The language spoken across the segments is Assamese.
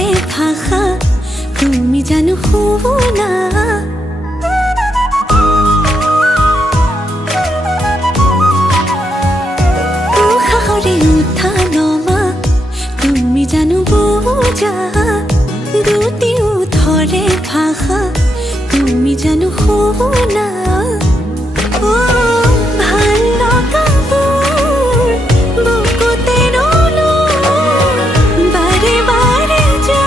ধৰে ভাষা তুমি জানো শুনা উশাহৰে উঠা নমা তুমি জানো বুজা দুটিও ধৰে ভাষা তুমি জানো শুনা ভাল লগাবোৰ বুকুতে ৰলো বাৰে বাৰে যা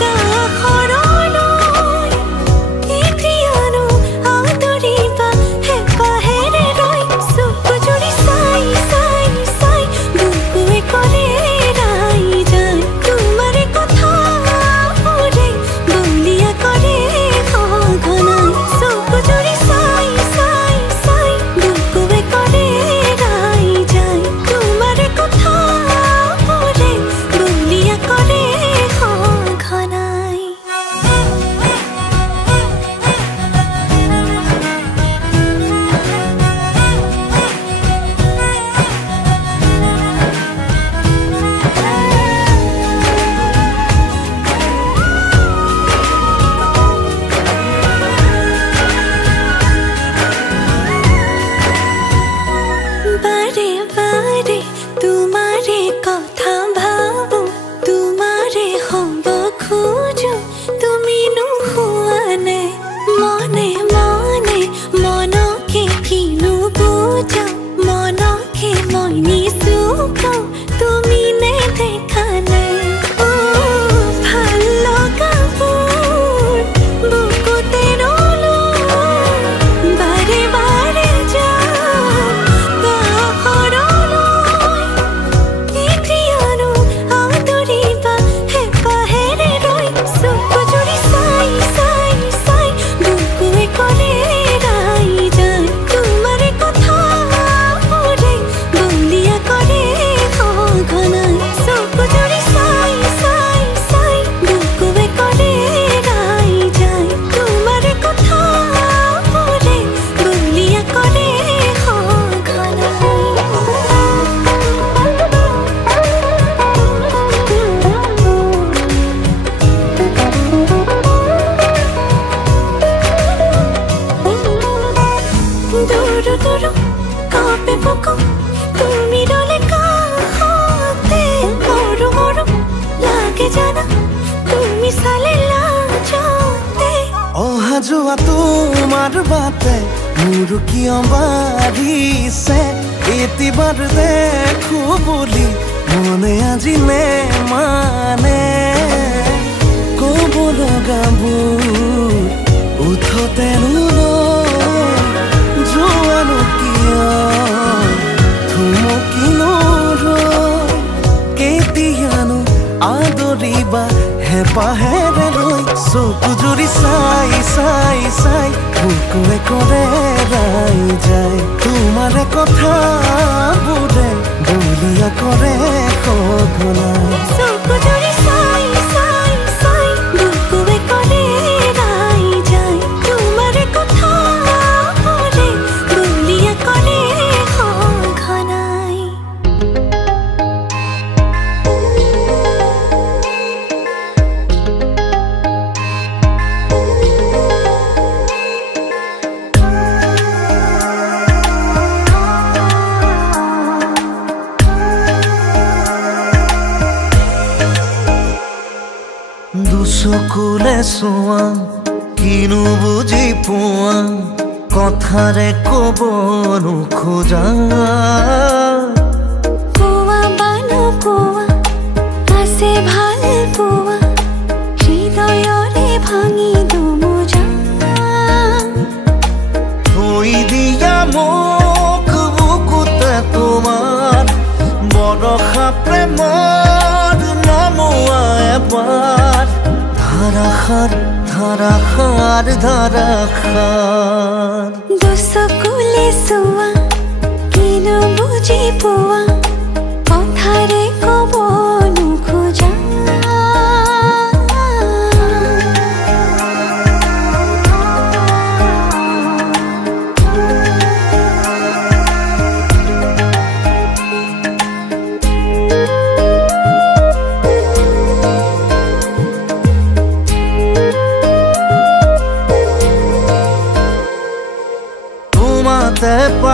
কাষৰলৈ এতিয়ানো আদৰিবা হেঁপাহেৰে ৰৈ চকু জুৰি চাই চাই চাই বুকুৱে কৰে ৰাই যায় তোমাৰে কথাবোৰে বলিয়া কৰে সঘনাই চকু জুৰি চাই চাই চাই বুকুৱে কৰে ৰাই যায় তোমাৰে কথাবোৰে বলিয়া কৰে সঘনাই বাৰে বাৰে তোমাৰে কথা ভাবো তোমাৰে হ'ব খোজো তুমি নোহোৱা নে মনে মনে মনকে কিনো বুজা মনকে মই নিচুকাও তুমি নেদেখা নে ভাল লগাবোৰ বুকুতে ৰলো বাৰে বাৰে যা এতিয়ানো আদৰিবা হেঁপাহেৰে ৰৈ চকু জুৰি চাই চাই চাই বুকুৱে কৰে ৰাই যায় তোমাৰে কথাবোৰে বলিয়া কৰে সঘনাই চকু জুৰি চাই চাই চাই বুকুৱে কৰে ৰাই যায় তোমাৰে কথাবোৰে বলিয়া কৰে দূৰ দূৰ কাপে বুকু তুমি ৰলে কাষতে মৰো মৰো লাগে জানা তুমি চালে লাজতে অহা যোৱা তোমাৰ বাটে মোৰ কিয় বাঢ়িছে এতিবাৰ দেখো বুলি মনে আজি নে মানে ক'ব লগাবোৰ উঠতে যোৱানো কিয় থুমকিনো কেতিয়ানো আদৰিবা হেঁপাহেৰে ৰৈ চকু জুৰি চাই চাই চাই বুকুৱে কৰে ৰাই যায় তোমাৰে কথাবোৰে বলিয়া কৰে সঘনাই চকু জুৰি চাই চাই চাই বুকুৱে কৰে ৰাই যায় তোমাৰে কথাবোৰে বলিয়া কৰে সঘনাই দুচকুলে চোৱা কিনো বুজি পোৱা কথাৰে ক'ব নোখোজা কোৱা বানো কোৱা আছে ভাল পোৱা হৃদয়ৰে ভাঙি দুমোজা থৈ দিয়া মোক বুকুতে তোমাৰ বৰষা প্ৰেমৰ নমোৱা এবাৰ ধাৰাসাৰ ধাৰাসাৰ ধাৰাসাৰ দুচকুলে চোৱা কিনো বুজি পোৱা কথাৰে ক'ব নোখোজা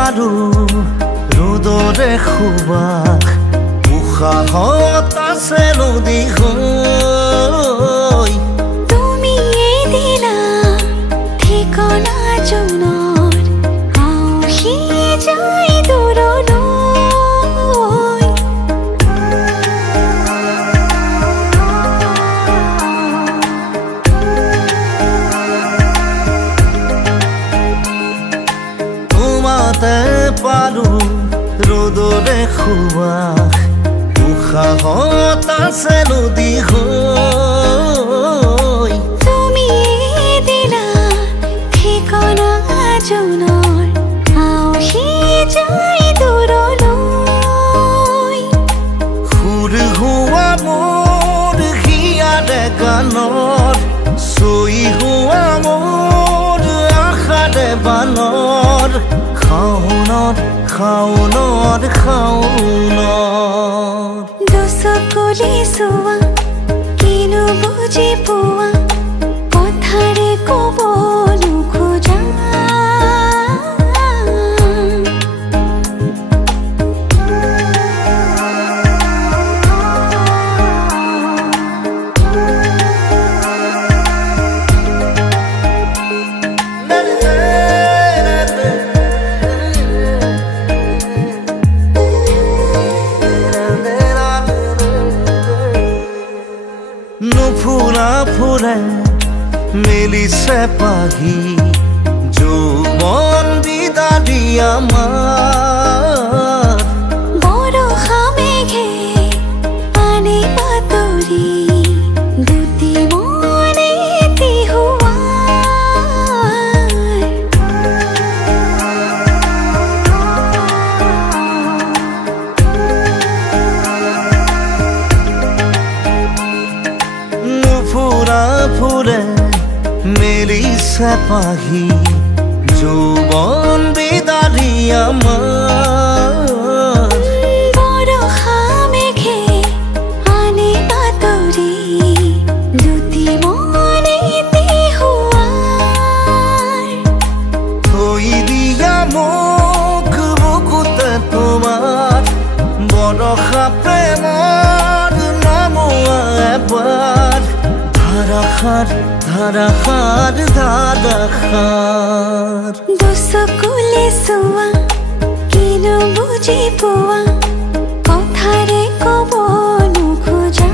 পাৰো ৰ'দৰে সুবাস উশাহত আছে নদী হৈ তুমি দিলা ঠিকনা জনৰ আউহি যায় দূৰলৈ তোমাতে পাৰো ৰ'দৰে সুবাস উশাহত আছে নদী হৈ তুমি দিলা ঠিকনা জনৰ আউহি যায় দূৰলৈ সুৰ হোৱা মোৰ হিয়াৰে গানৰ চৈ হোৱা মোৰ আশাৰে বানৰ খাওনত খাওনত খাওনত দুচকুলি চোৱা কিনো বুজি পোৱা কথাৰে ক'ব নোখোজা নুফুৰা ফুৰে মেলিছে পাহি যৌৱন বিদাৰি আমাৰ বৰষা মেঘে পানী পাতৰি দুটি মনে নুফুৰা ফুৰে মেলিছে পাহি যৌৱন বিদাৰি আমাৰ বৰষা মেঘে পানী পাতৰি দুটি মনে থৈ দিয়া মোক বুকুতে তোমাৰ বৰষা প্ৰেমৰ নমোৱা এবাৰ ধাৰাসাৰ ধাৰাসাৰ ধাৰাসাৰ দুচকুলি চোৱা কিনো বুজি পোৱা কথাৰে ক'ব নোখোজা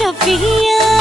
জপিয়ায়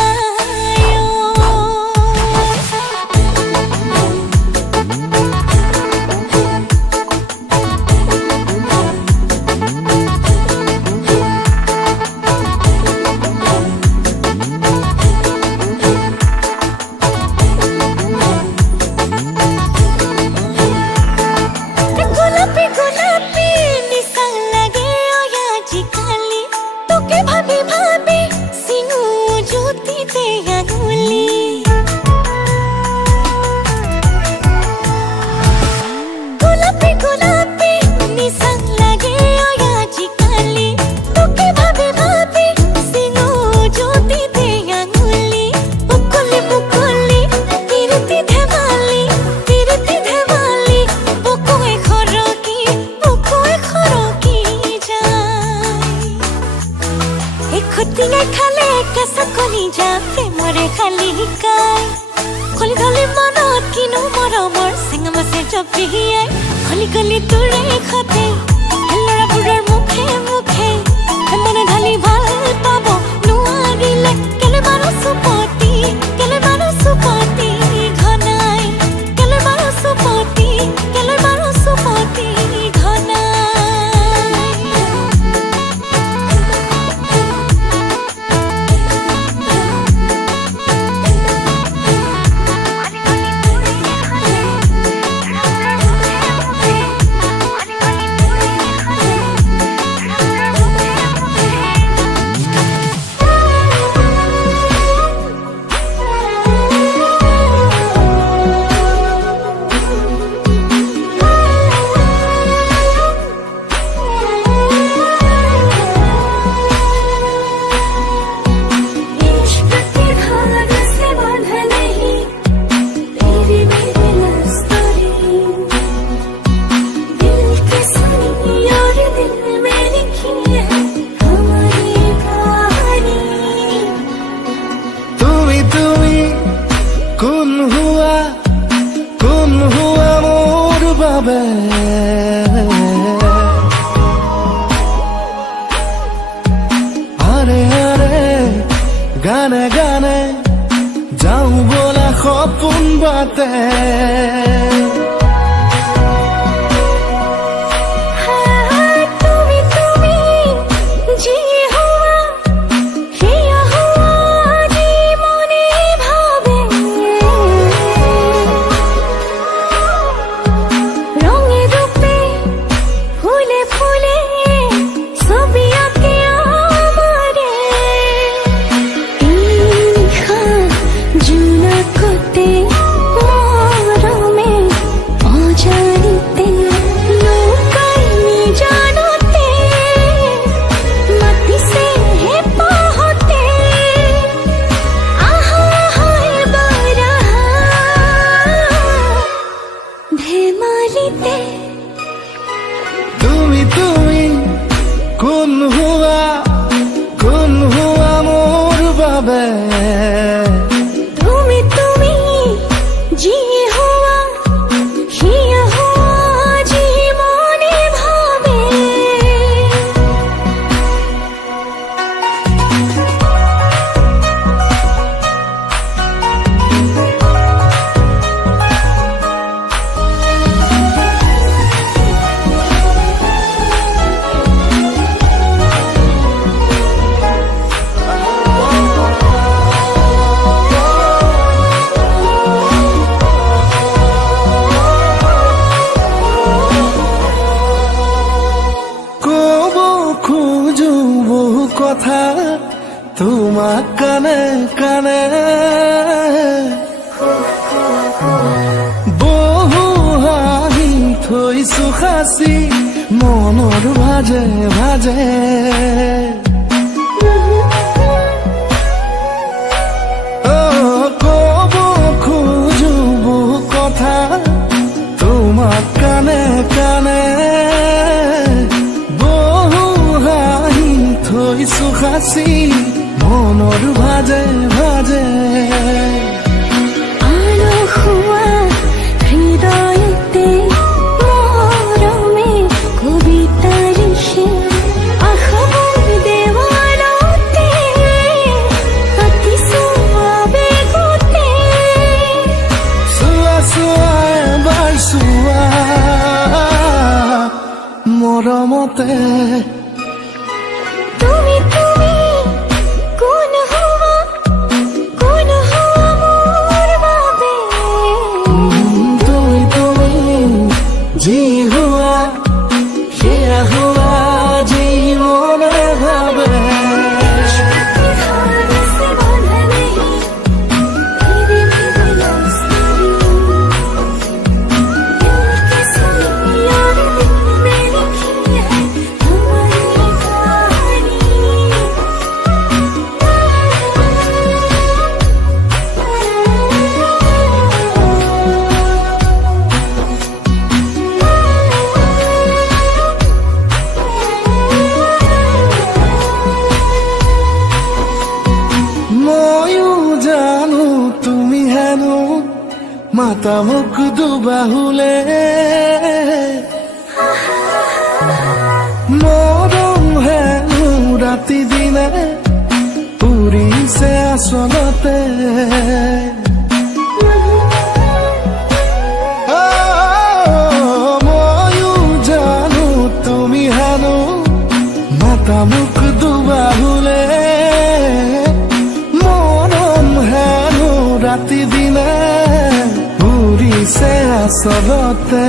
মাতা মুখ দুবাহুলে মৰম হেনো ৰাতি দিনে পুৰিছে আচলতে ময়ো জানো তুমি হেনো মাতা মুখ দুবাহুলে মৰম হেনো ৰাতি দিনে পুৰিছে আচলতে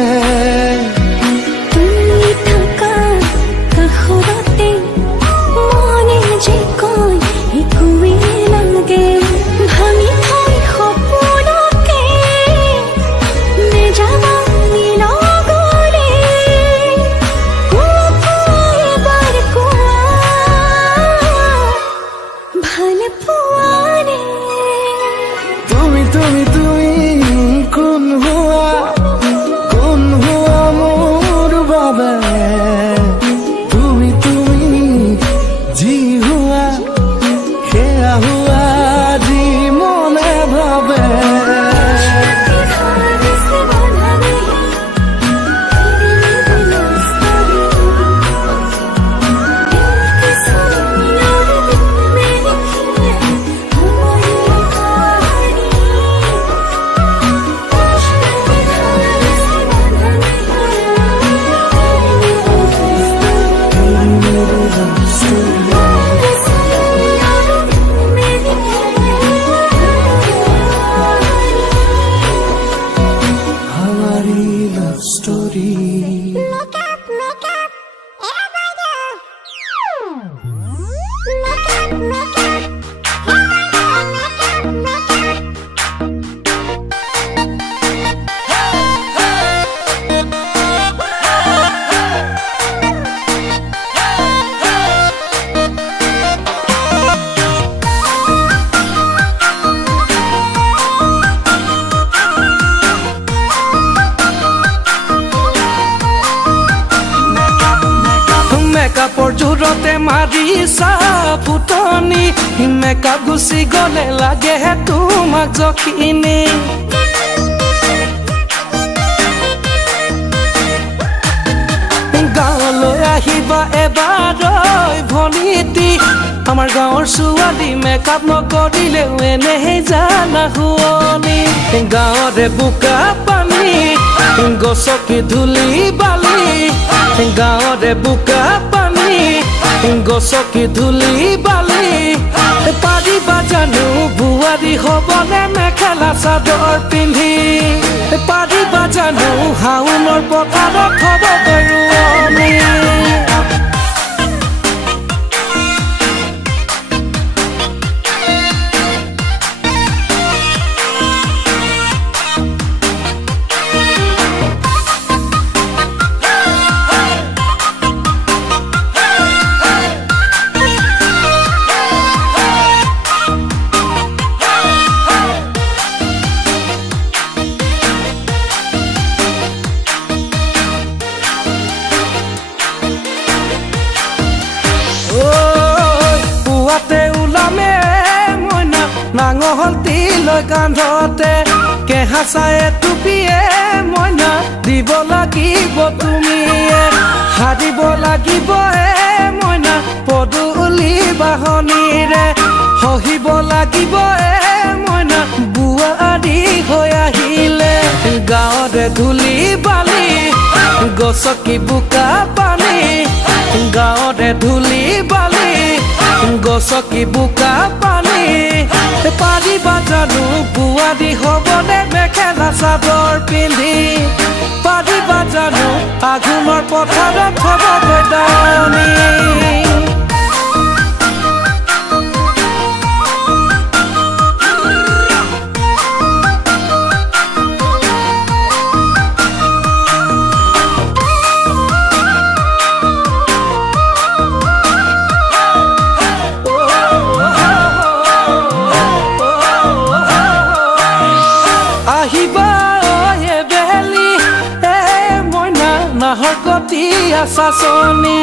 মেকআপৰ জোৰতে মাৰিছা ফুটনি মেকআপ গুচি গলে লাগে তোমাক জখিনি গাঁৱলৈ আহিবা এবাৰ ভনীতি আমাৰ গাঁৱৰ ছোৱালী মেকআপ নকৰিলেও এনেহে জানা শুৱনি গাঁৱৰে বোকা পানী গছকি ধূলি বালি গাঁৱৰে বোকা পানী গছকি ধূলি বালি পাৰিবা জানো বোৱাৰী হ'বনে মেখেলা চাদৰ পিন্ধি পাৰিবা জানো শাওনৰ পথাৰত হ'ব ৰোৱনী নাঙলটি লৈ কান্ধতে কেহা চায়ে টুপিয়ে মইনা দিব লাগিব তুমি হাৰিব লাগিব মইনা পদূলি বাহনীৰে হহিব লাগিব মইনা বুৱাৰী হৈ আহিলে গাঁৱৰে ধূলি বালি গছকি বোকা পানী গাঁৱৰে ধূলি বালি গছকি বোকা পানী পাৰিবা জানো বোৱাৰী হ'বনে মেখেলা চাদৰ পিন্ধি পাৰিবা জানো আঘোণৰ পথাৰত হ'বগৈ দাৱনী নাহৰ গতি আছাচনি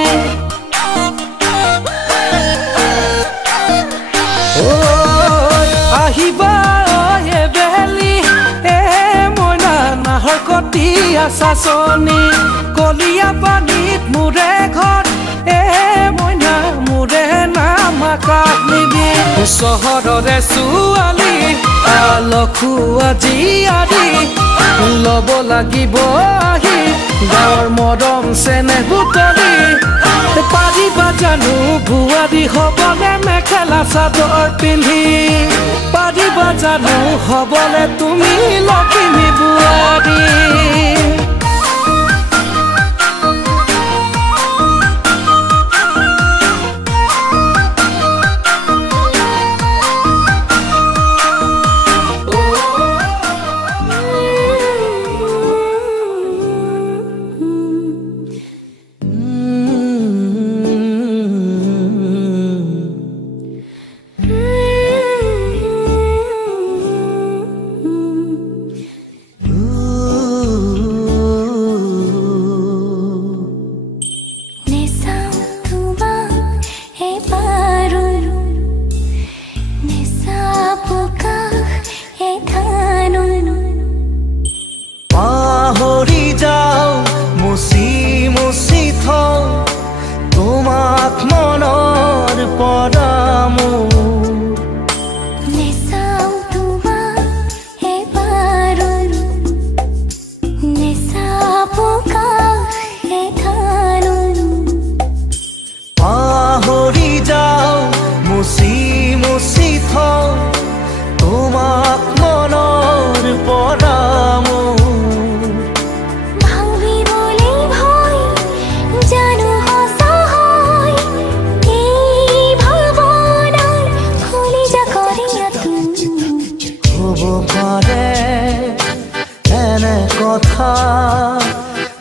আহিবা বেলি মই চাচনি কলিয়া পানীত মোৰে ঘৰ মইনা মোৰে নাম আকাশ নিবি চহৰৰে ছোৱালী লখুৱা জীয়াৰী ল'ব লাগিব আহি গাঁৱৰ মৰম চেনেহ বুটলি পাৰিবা জানো বোৱাৰী হ'বলে মেখেলা চাদৰ পিন্ধি পাৰিবা জানো হ'বলে তুমি লখিমী বোৱাৰী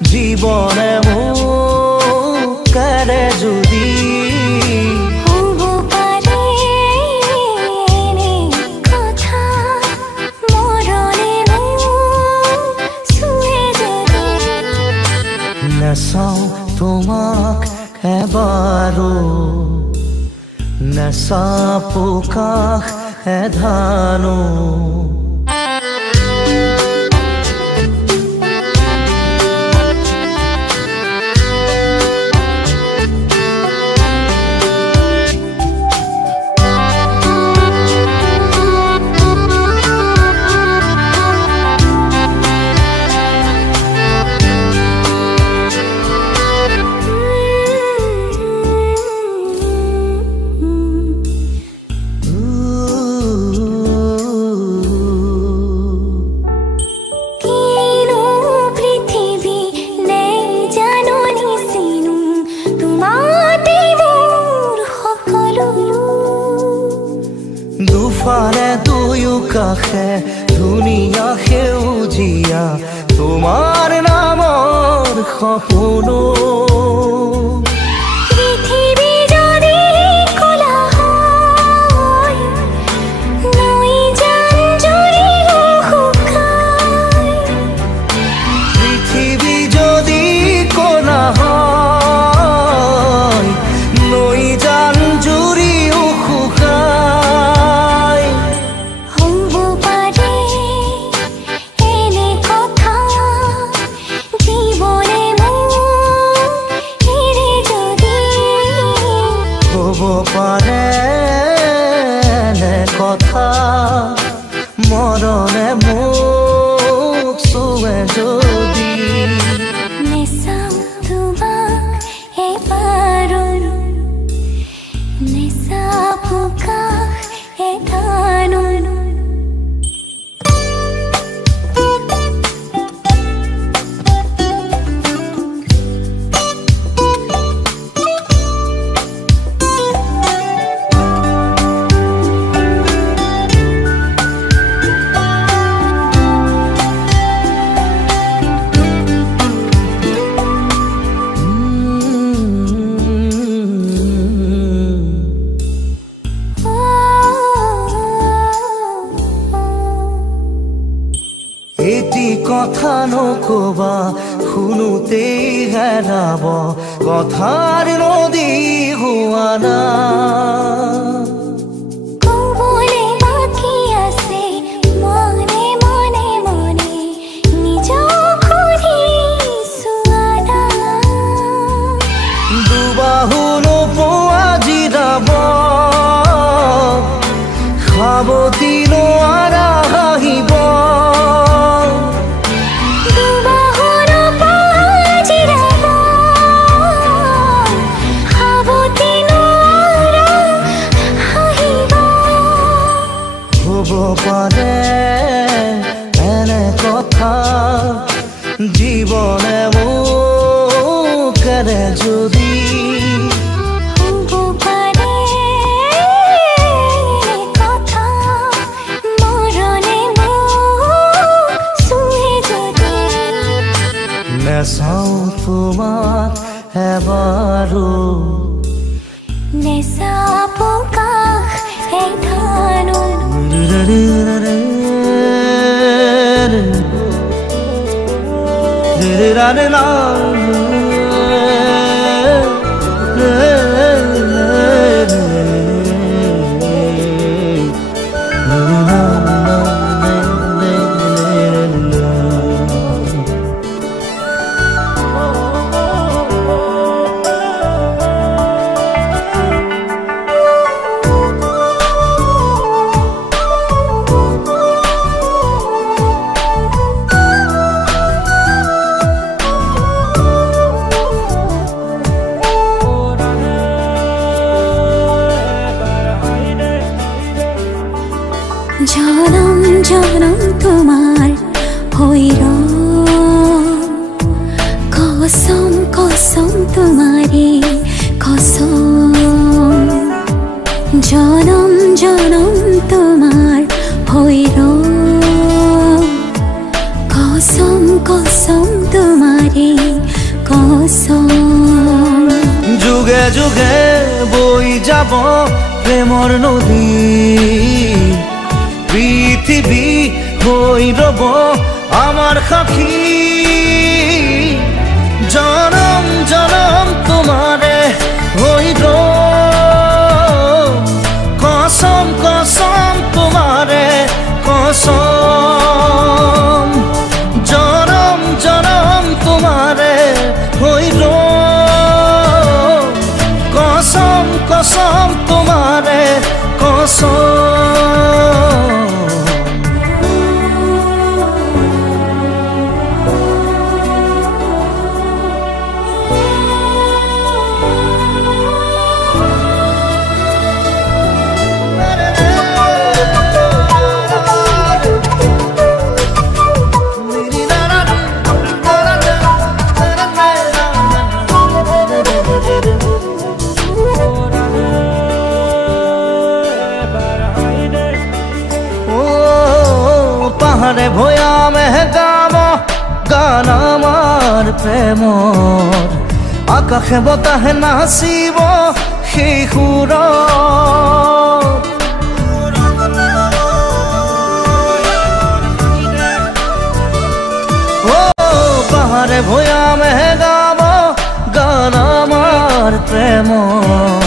জীবনে মুখেৰে যদি হ'ব পাৰে এনে কথা মৰণে মোক চুৱে যদি নেচাওঁ তোমাক এবাৰো নেচাপো কাষ এধানো দুফালে দুয়ো কাষে ধুনীয়া সেউজীয়া তোমাৰ নামৰ সপোনো পৃথিৱী যদি ক'লা হয় নৈ জান-জুৰি শুকাই পৃথিৱী যদি ক'লা হয় নৈ জান-জুৰি কথা মৰণে মুখ চুৱে যদি নেচাওঁ তোমাক এবাৰো নেচাপো কাষ এধানো এটি কথা নকবা শুনোতেই হেৰাব কথাৰ নদী হোৱা না ক'বলে বাকী আছে মনে মনে মনে নিজক সুধি সাৱতি নোৱাৰা হাঁহিব দুবাহুৰ পাজিৰাব সাৱতি নোৱাৰা হাঁহিব হ'ব পাৰে এনে কথা জীৱনে মোক এনে যদি হ'ব পাৰে কথা মৰণে মোক চুৱে যদি নেচাওঁ তোমাক এবাৰো নেচাব কাষ এধানো জনম জনম তোমাৰ হৈৰ কসম কসম তোমাৰে কসম জনম জনম তোমাৰ হৈৰ কসম কসম তোমাৰে কসম যুগে যুগে বৈ যাব প্ৰেমৰ নদী পৃথিৱী হৈ ৰব আমাৰ সাক্ষী জনম জনম তোমাৰে হৈ কসম কসম তোমাৰে কসম জনম জনম তোমাৰে হৈ কসম কসম তোমাৰে কসম পাহাৰে ভৈয়ামে গাব গান আমাৰ প্ৰেমৰ আকাশে বতাহে নাচিব সেই সুৰত পাহাৰে ভৈয়ামে গাব গান আমাৰ প্ৰেমৰ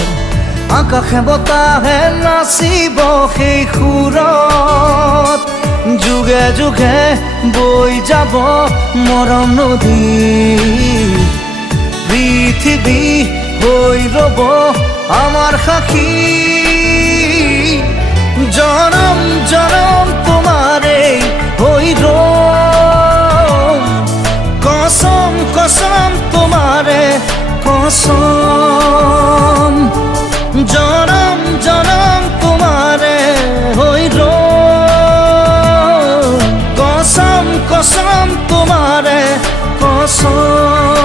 আকাশে বতাহে নাচিব সেই সুৰত যুগে যুগে বৈ যাব মৰম নদী পৃথিৱী হৈ ৰব আমাৰ সাক্ষী জনম জনম তোমাৰে হৈ কসম কসম তোমাৰে কসম জনম জনম তোমাৰে হৈ কসম কসম তোমাৰে কসম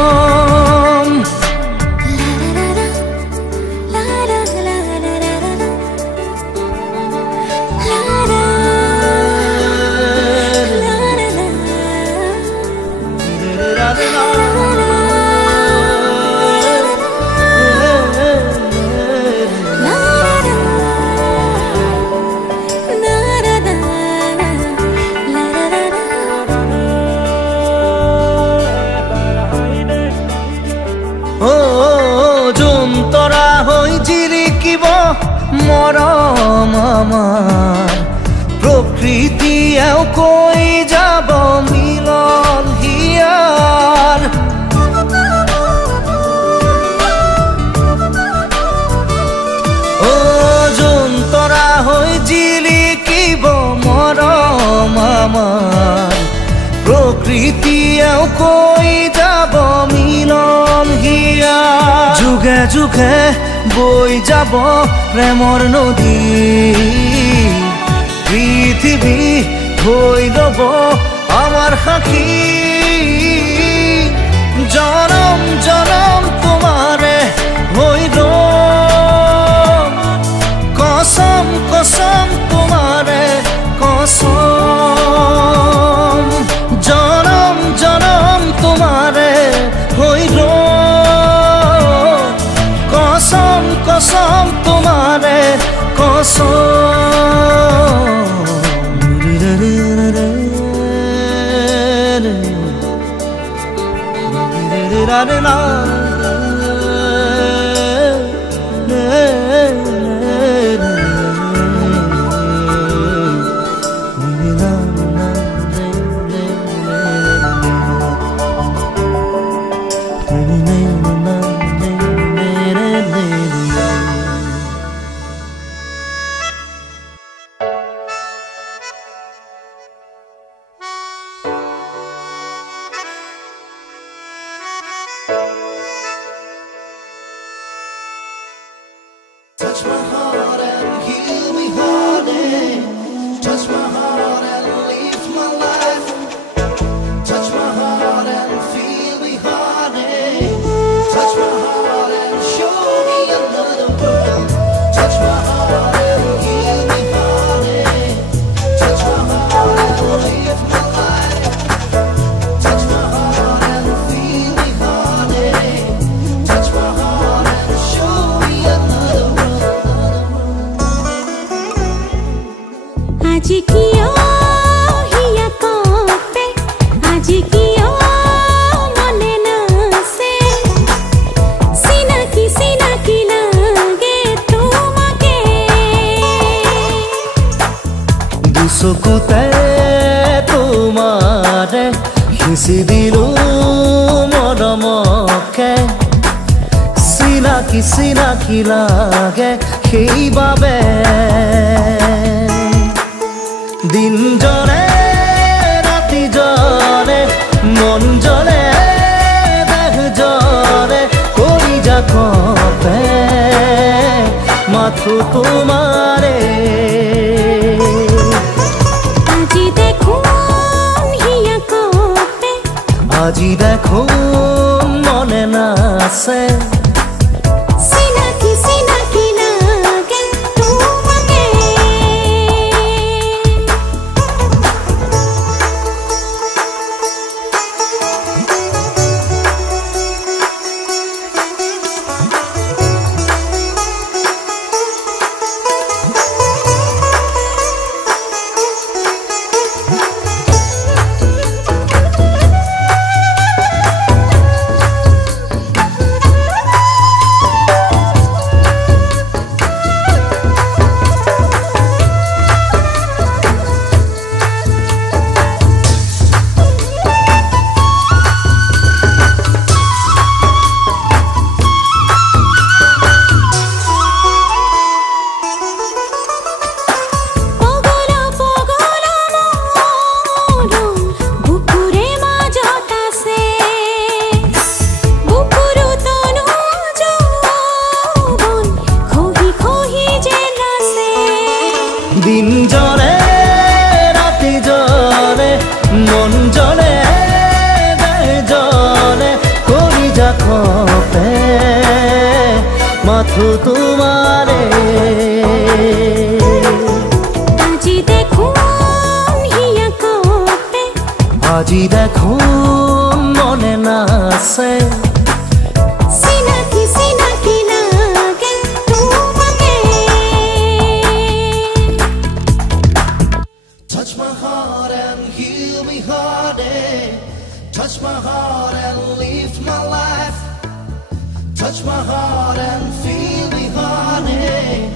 তৰা হৈ জিৰিকিব মৰম আমাৰ প্ৰকৃতিয়েও কৈ যাব মিলন হিয়াৰ জোন তৰা হৈ জিলিক কৈ যাব মিলন হিয়া যুগে যুগে বৈ যাব প্ৰেমৰ নদী পৃথিৱী হৈ ৰ'ব আমাৰ সাক্ষী জনম জনম তোমাৰে হৈ ৰ'ম কসম কসম তোমাৰে কসম জনম জনম তোমাৰে হৈ ৰ'ম কসম কসম তোমাৰে কসম la la la Touch my heart and heal me, honey. Touch my heart and lift my life. Touch my heart and feel me, honey. Touch my heart and show me another world. Touch my heart and heal me, honey. Touch my heart and lift my life. Touch my heart and feel me, honey. Touch my heart and show me another world. आज किया हिया कोपे आज किया मने ना से सीना की लागे तुमके दुसकुते तुम्हारे हिसी दिलू मरमके सीना की लागे সেই বাবে দিন জলে রাতি জলে মন জলে দেখ জলে করি যা কপে মাথু তোমারে আজি দেখুন হিয়া কোপে আজি দেখুন মনে নাছে सीना की लागे तुमके দিন জলে রাতি জলে মন জলে জলে করি যা খপে মাথু তোমারে আজি দেখুন হিয়া কোপে আজি দেখুন মনে নাছে सीना की लागे तुमके Touch my heart and heal me, honey. Touch my heart and lift my life. Touch my heart and feel me, honey.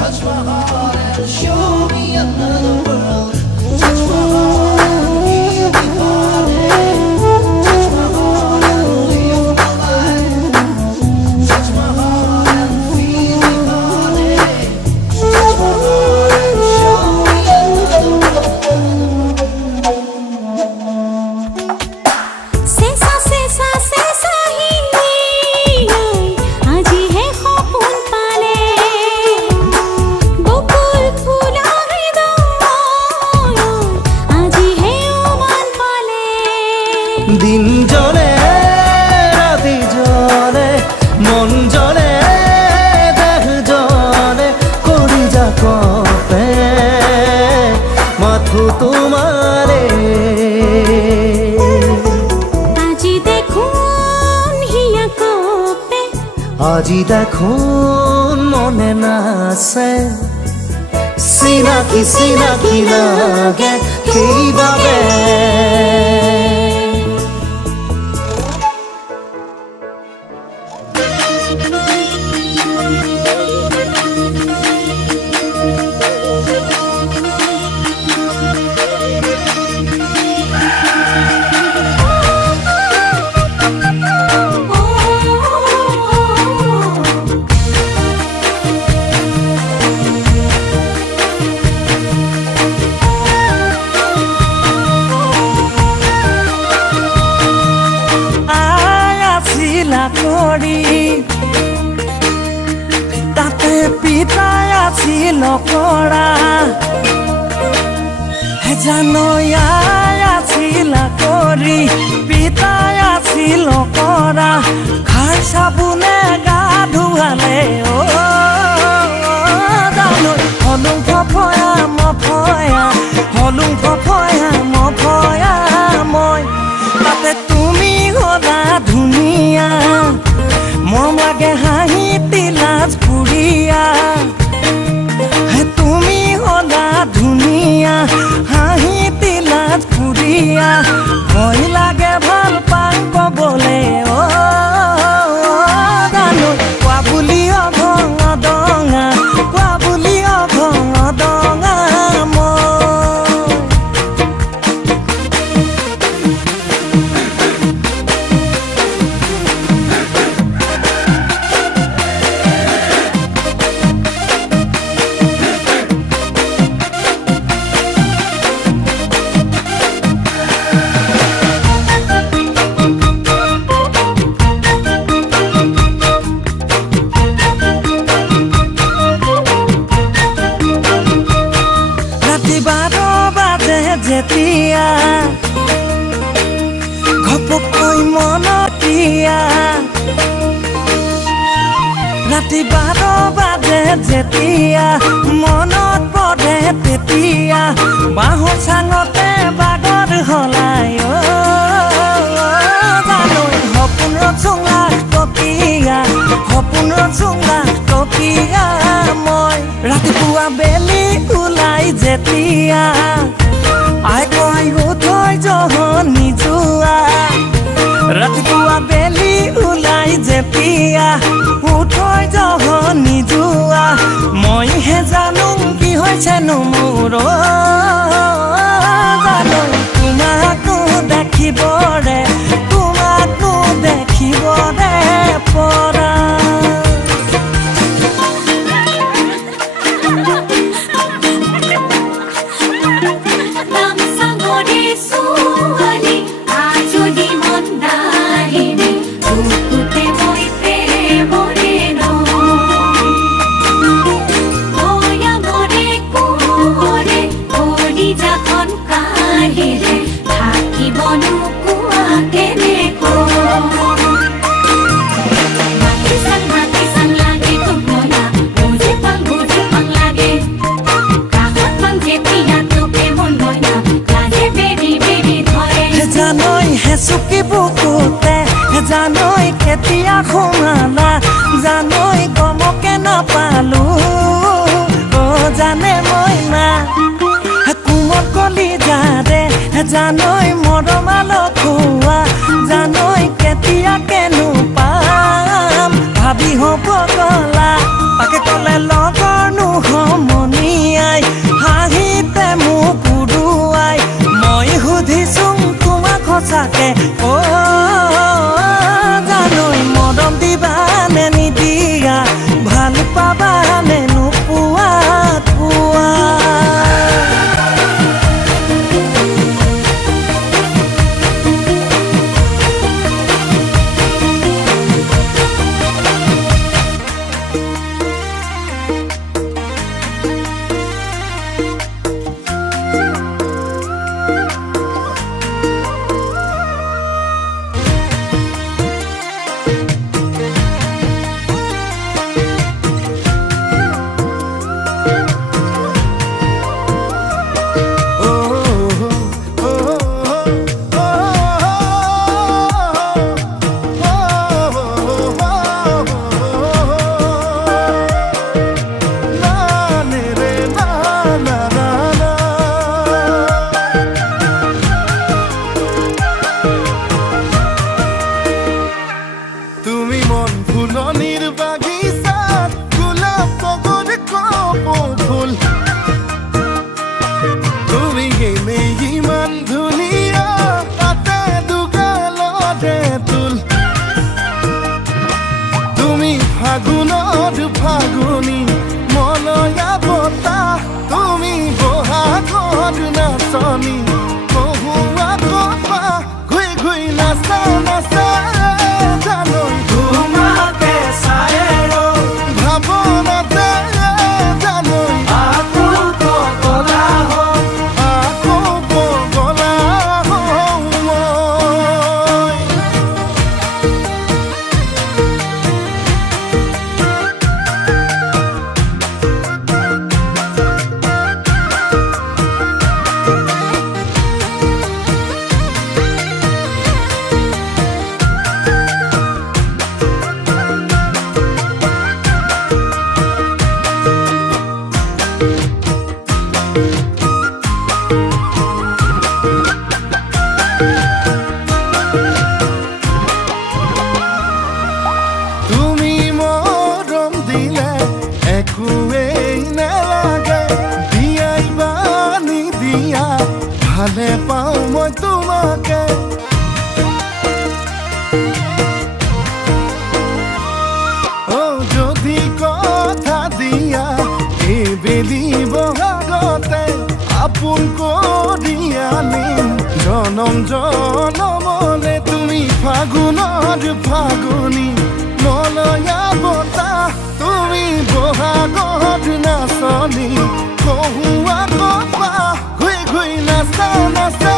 Touch my heart and show me another world. Touch my heart and heal me, honey. Touch my heart and lift my life. Touch my heart and feel me, honey. Touch my heart and show me another world. রাখো তোমারে আজি দেখুন হিয়া কোপে আজি দেখুন মনে নাছে চিনাকি চিনাকি লাগে সেইবাবে তাতে পিতাই আছিল কৰা জানো আছিল কৰি পিতাই আছিল কৰা খাই চাবোনে গা ধুৱালে জানো হলুং ফফয়া মফয়া হলুং ফফয়া মফয়া মই তাতে তুমি হলা ধুনীয়া মৰম লাগে হাঁহি তিলাজ ফুৰিয়া তুমি হলা ধুনীয়া হাঁহি তিলাজ ফুৰিয়া ভয় লাগে ভাল পাং কবলে জানো কোৱা বুলি অভং দঙা কোৱা বুলি অভং দঙা যেতিয়া ঘপকৈ মনতিয়া ৰাতি 12 বাজে যেতিয়া মনত পৰে তেতিয়া বাঁহৰ চাঙতে বাগৰ হলাই জানো সপোনৰ চুঙা টকীয়া সপোনৰ চুঙা টকীয়া মই ৰাতিপুৱা বেলি ওলাই যেতিয়া আই কয় উঠৈ জহনি যোৱা ৰাতিপুৱা বেলি ওলাই যেতিয়া উঠৈ জহনি যোৱা মইহে জানো কি হৈছেনো মোৰ জানো তোমাকো দেখিবৰে পৰা চুকি বুকুতে জানৈ কেতিয়া সোমালা জানৈ গমকে নাপালো জানে মই না কোমল কলি যাৰে জানৈ মৰমাল খোৱা জানৈ কেতিয়া কেনো পাম ভাবি হ'ব গলা তাকে কলে লগৰনো সমনীয়াই হাঁহিতে মোক উৰুৱাই মই সুধিছোঁ তোমাক সঁচাকে জানৈ মৰম দিবা নে নিদিয়া ভাল পাবা নে নোপোৱা নাচনী কহুৱা কপা ঘুই ঘুই নাচা নাচা জানৈ তোমাকে চায়ে ৰওঁ ভাৱনাতে জানৈ আকৌ পগলা হওঁ আকৌ পগলা হওঁ মই। তুমি মৰম দিলে একোৱেই নালাগে দিয়াই বা নিদিয়া ভালে পাওঁ মই তোমাকে যদি কথা দিয়া এইবেলি বহাগতে আপোন কৰি আনিম জনম জনমলে তুমি ফাগুনৰ ফাগুনী মলয়া বতাহ তুমি বহাগত নাচনী কহুৱা কপা ঘুই ঘুই নাচা নাচা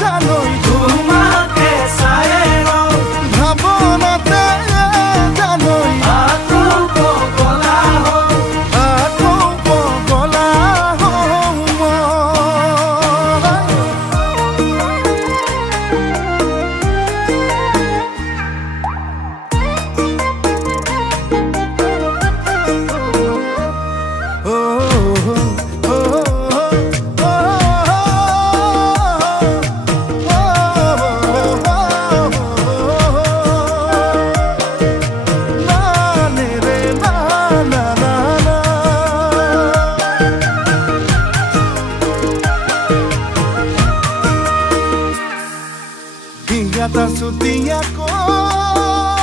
জানৈ তোমাকে চায়ে ৰওঁ ভাৱনাতে জানৈ আকৌ পগলা হওঁ আকৌ পগলা হওঁ মই। Gata sutia koi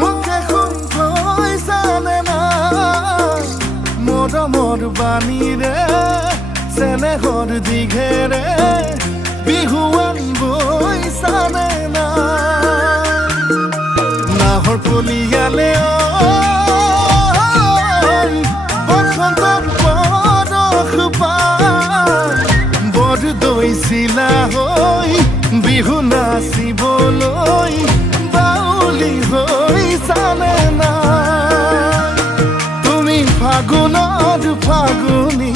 mukhe khun koi sane na mor bani re sene hor dighere bihuan boi sane na nahor puliale oi bosontor porokhpa bor doisila hoi Bihu নাচিবলৈ বাউলি হৈছানে না তুমি ফাগুনৰ ফাগুনী